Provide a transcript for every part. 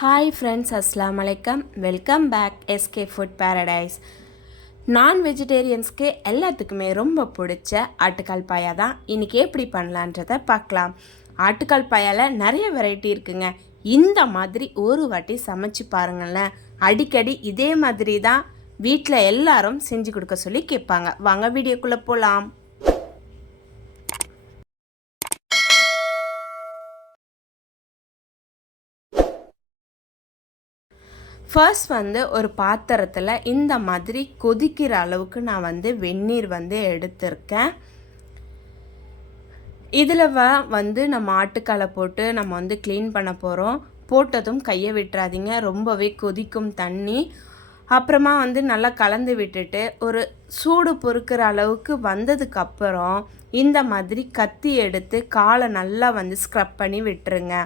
Hi friends, அஸ்ஸலாமு அலைக்கம். Welcome back SK food paradise. நான் வெஜிடேரியன்ஸ்க்கு எல்லாத்துக்குமே ரொம்ப பிடிச்ச ஆட்டுக்கால் பாயா தான் இன்றைக்கி எப்படி பண்ணலான்றதை பார்க்கலாம். ஆட்டுக்கால் பாயாவில் நிறைய வெரைட்டி இருக்குங்க. இந்த மாதிரி ஒரு வாட்டி சமைச்சு பாருங்களேன். அடிக்கடி இதே மாதிரி தான் வீட்டில் எல்லாரும் செஞ்சு கொடுக்க சொல்லி கேட்பாங்க. வாங்க வீடியோக்குள்ளே போகலாம். ஃபர்ஸ்ட் ஒரு பாத்திரத்தில் இந்த மாதிரி கொதிக்கிற அளவுக்கு நான் வெந்நீர் எடுத்திருக்கேன். இதில் நம்ம ஆட்டுக்காலை போட்டு நம்ம க்ளீன் பண்ண போகிறோம். போட்டதும் கையை விட்டுறாதீங்க, ரொம்பவே கொதிக்கும் தண்ணி. அப்புறமா நல்லா கலந்து விட்டுட்டு ஒரு சூடு பொறுக்கிற அளவுக்கு வந்ததுக்கப்புறம் இந்த மாதிரி கத்தி எடுத்து காலை நல்லா ஸ்க்ரப் பண்ணி விட்டுருங்க.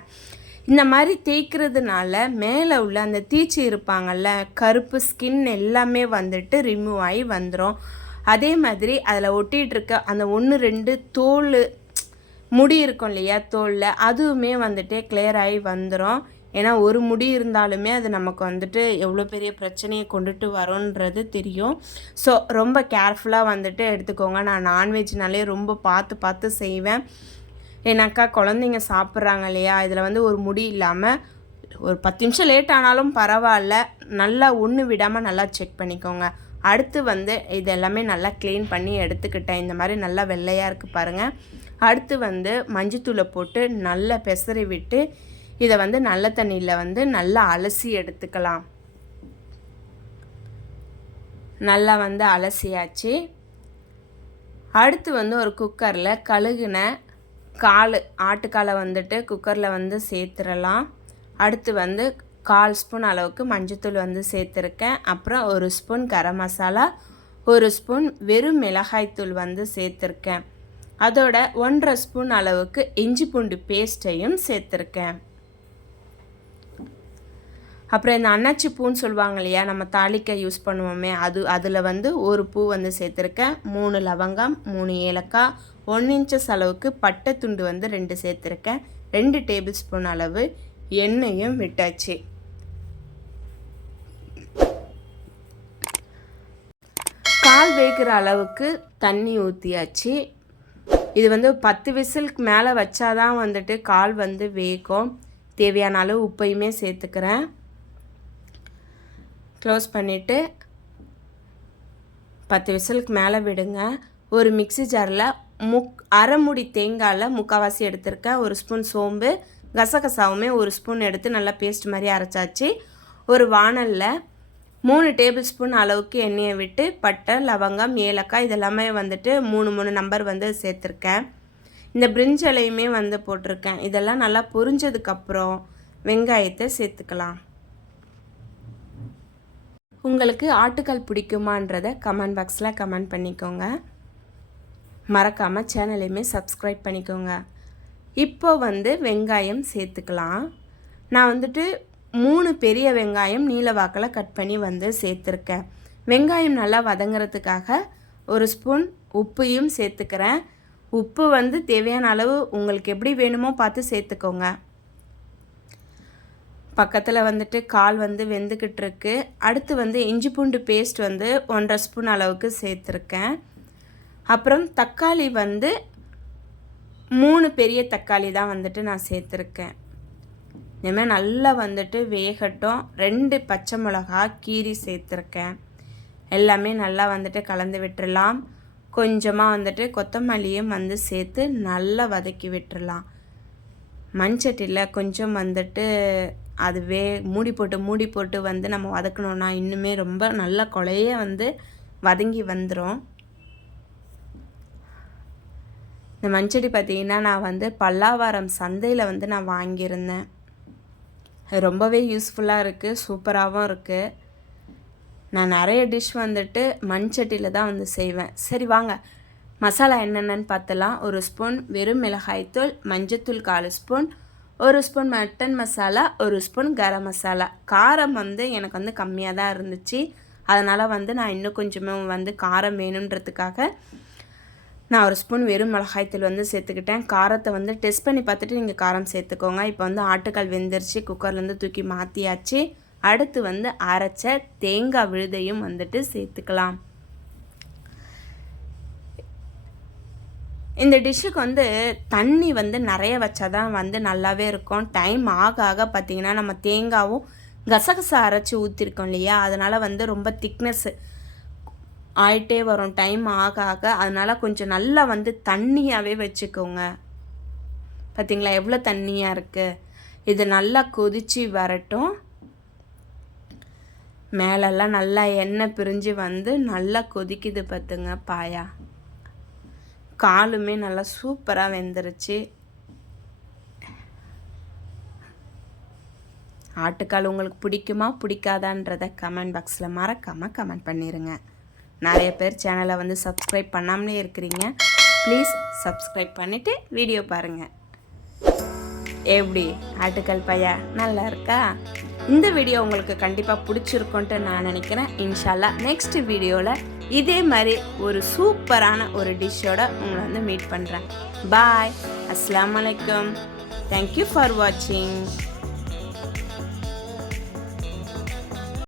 இந்த மாதிரி தேய்க்கிறதுனால மேலே உள்ள அந்த தீச்சி இருப்பாங்கள்ல, கருப்பு ஸ்கின் எல்லாமே ரிமூவ் ஆகி வந்துடும். அதே மாதிரி அதில் ஒட்டிகிட்ருக்க அந்த 1-2 தோல் முடி இருக்கும் இல்லையா, தோலில் அதுவுமே கிளியர் ஆகி வந்துடும். ஏன்னா ஒரு முடி இருந்தாலுமே அது நமக்கு எவ்வளோ பெரிய பிரச்சனையை கொண்டுட்டு வரோன்றது தெரியும். ஸோ ரொம்ப கேர்ஃபுல்லாக எடுத்துக்கோங்க. நான் நான்வெஜ்னாலே ரொம்ப பார்த்து செய்வேன். ஏன்னாக்கா குழந்தைங்க சாப்பிட்றாங்க இல்லையா, இதில் ஒரு முடி இல்லாமல் ஒரு 10 நிமிஷம் லேட் ஆனாலும் பரவாயில்ல, நல்லா ஒன்று விடாமல் நல்லா செக் பண்ணிக்கோங்க. அடுத்து இது எல்லாமே நல்லா க்ளீன் பண்ணி எடுத்துக்கிட்டேன். இந்த மாதிரி நல்லா வெள்ளையாக இருக்குது பாருங்கள். அடுத்து மஞ்சத்தூளை போட்டு நல்லா பெசரி விட்டு இதை நல்ல தண்ணியில் நல்லா அலசி எடுத்துக்கலாம். நல்லா அலசியாச்சு. அடுத்து ஒரு குக்கரில் கழுகுன ஆட்டுக்காலை குக்கரில் சேர்த்துடலாம். அடுத்து 1/4 ஸ்பூன் அளவுக்கு மஞ்சத்தூள் சேர்த்துருக்கேன். அப்புறம் 1 ஸ்பூன் கரம் மசாலா, 1 ஸ்பூன் வெறும் மிளகாய்த்தூள் சேர்த்துருக்கேன். அதோட 1/2 ஸ்பூன் அளவுக்கு இஞ்சி பூண்டு பேஸ்ட்டையும் சேர்த்துருக்கேன். அப்புறம் இந்த அன்னாச்சி பூன்னு சொல்லுவாங்க இல்லையா, நம்ம தாளிக்க யூஸ் பண்ணுவோமே, அதில் 1 பூ சேர்த்துருக்கேன். 3 லவங்கம், 3 ஏலக்காய், 1 இன்ச்சஸ் அளவுக்கு பட்டை துண்டு 2 சேர்த்துருக்கேன். 2 டேபிள் ஸ்பூன் அளவு எண்ணெயும் விட்டாச்சு. கால் வேகிற அளவுக்கு தண்ணி ஊற்றியாச்சு. இது 10 விசிலுக்கு மேலே வச்சாதான் கால் வேகும். தேவையான அளவு உப்பையுமே சேர்த்துக்கிறேன். க்ளோஸ் பண்ணிவிட்டு 10 விசிலுக்கு மேலே விடுங்க. ஒரு மிக்ஸி ஜாரில் அரை மூடி தேங்காயில் முக்கால்வாசி எடுத்திருக்கேன். 1 ஸ்பூன் சோம்பு, கசகசாவுமே 1 ஸ்பூன் எடுத்து நல்லா பேஸ்ட் மாதிரி அரைச்சாச்சு. ஒரு வாணலில் 3 டேபிள் ஸ்பூன் அளவுக்கு எண்ணெயை விட்டு பட்டை, லவங்கம், ஏலக்காய் இதெல்லாமே 3 நம்பர் சேர்த்துருக்கேன். இந்த பிரிஞ்சி இலையுமே போட்டிருக்கேன். இதெல்லாம் நல்லா பொரிஞ்சதுக்கப்புறம் வெங்காயத்தை சேர்த்துக்கலாம். உங்களுக்கு ஆட்டுக்கால் பிடிக்குமான்றதை கமெண்ட் பாக்ஸில் கமெண்ட் பண்ணிக்கோங்க. மறக்காமல் சேனலையுமே சப்ஸ்கிரைப் பண்ணிக்கோங்க. இப்போ வெங்காயம் சேர்த்துக்கலாம். நான் 3 பெரிய வெங்காயம் நீல வாக்கில் கட் பண்ணி சேர்த்துருக்கேன். வெங்காயம் நல்லா வதங்கிறதுக்காக 1 ஸ்பூன் உப்பையும் சேர்த்துக்கிறேன். உப்பு தேவையான அளவு உங்களுக்கு எப்படி வேணுமோ பார்த்து சேர்த்துக்கோங்க. பக்கத்தில் கால் வெந்துக்கிட்டு இருக்கு. அடுத்து இஞ்சி பூண்டு பேஸ்ட் 1/2 ஸ்பூன் அளவுக்கு சேர்த்துருக்கேன். அப்புறம் தக்காளி 3 பெரிய தக்காளி தான் நான் சேர்த்துருக்கேன். இனிமேல் நல்லா வேகட்டும். 2 பச்சை மிளகா கீரி சேர்த்துருக்கேன். எல்லாமே நல்லா கலந்து விட்டுடலாம். கொஞ்சமாக கொத்தமல்லியும் சேர்த்து நல்லா வதக்கி விட்டுடலாம். மண்சட்டியில் கொஞ்சம் அதுவே மூடி போட்டு நம்ம வதக்கணுன்னா இன்னுமே ரொம்ப நல்ல கொலையே வதங்கி வந்துடும். இந்த மண்சட்டி பார்த்திங்கன்னா நான் பல்லாவரம் சந்தையில் நான் வாங்கியிருந்தேன். ரொம்பவே யூஸ்ஃபுல்லாக இருக்குது, சூப்பராகவும் இருக்குது. நான் நிறைய டிஷ் மண்சட்டியில் தான் செய்வேன். சரி வாங்க மசாலா என்னென்னு பார்த்தலாம். 1 ஸ்பூன் வெறும் மிளகாய்த்தூள், மஞ்சத்தூள் 1/4 spoon, 1 spoon mutton masala, 1 spoon garam masala. காரம் எனக்கு கம்மியாக தான் இருந்துச்சு. அதனால் நான் இன்னும் கொஞ்சமே காரம் வேணுன்றதுக்காக நான் ஒரு ஸ்பூன் வெறும் மிளகாய்த்தூள் வந்து சேர்த்துக்கிட்டேன். காரத்தை வந்து டெஸ்ட் பண்ணி பார்த்துட்டு நீங்கள் காரம் சேர்த்துக்கோங்க. இப்போ வந்து ஆட்டுக்கால் வெந்துருச்சு, குக்கர்லேருந்து தூக்கி மாற்றியாச்சு. அடுத்து வந்து அரைச்ச தேங்காய் விழுதையும் வந்துட்டு சேர்த்துக்கலாம். இந்த டிஷ்ஷுக்கு வந்து தண்ணி வந்து நிறைய வச்சா தான் வந்து நல்லாவே இருக்கும். டைம் ஆக ஆக பார்த்திங்கன்னா நம்ம தேங்காவும் கசகசா அரைச்சி ஊற்றிருக்கோம் இல்லையா, அதனால் வந்து ரொம்ப திக்னஸ்ஸு ஆயிட்டே வரும் டைம் ஆக ஆக. அதனால் கொஞ்சம் நல்லா வந்து தண்ணியாகவே வச்சுக்கோங்க. பார்த்திங்களா எவ்வளோ தண்ணியாக இருக்குது. இது நல்லா கொதித்து வரட்டும். மேலெல்லாம் நல்லா எண்ணெய் பிரிஞ்சு வந்து நல்லா கொதிக்குது பார்த்துங்க பாயா. காலுமே நல்லா சூப்பராக வெந்துருச்சு. ஆட்டுக்கால் உங்களுக்கு பிடிக்குமா பிடிக்காதான்றத கமெண்ட் பாக்ஸில் மறக்காமல் கமெண்ட் பண்ணிடுங்க. நிறைய பேர் சேனலை வந்து சப்ஸ்கிரைப் பண்ணாமலே இருக்கிறீங்க. ப்ளீஸ் சப்ஸ்கிரைப் பண்ணிவிட்டு வீடியோ பாருங்கள். எப்படி ஆட்டுக்கால் பாயா நல்லா இருக்கா? இந்த வீடியோ உங்களுக்கு கண்டிப்பாக பிடிச்சிருக்குன்ட்டு நான் நினைக்கிறேன். இன்ஷால்லா நெக்ஸ்ட் வீடியோவில் இதே மாதிரி ஒரு சூப்பரான ஒரு டிஷ்ஷோட உங்களை வந்து மீட் பண்ணுறேன். பாய். அஸ்ஸலாமு அலைக்கும். தேங்க்யூ ஃபார் வாட்சிங்.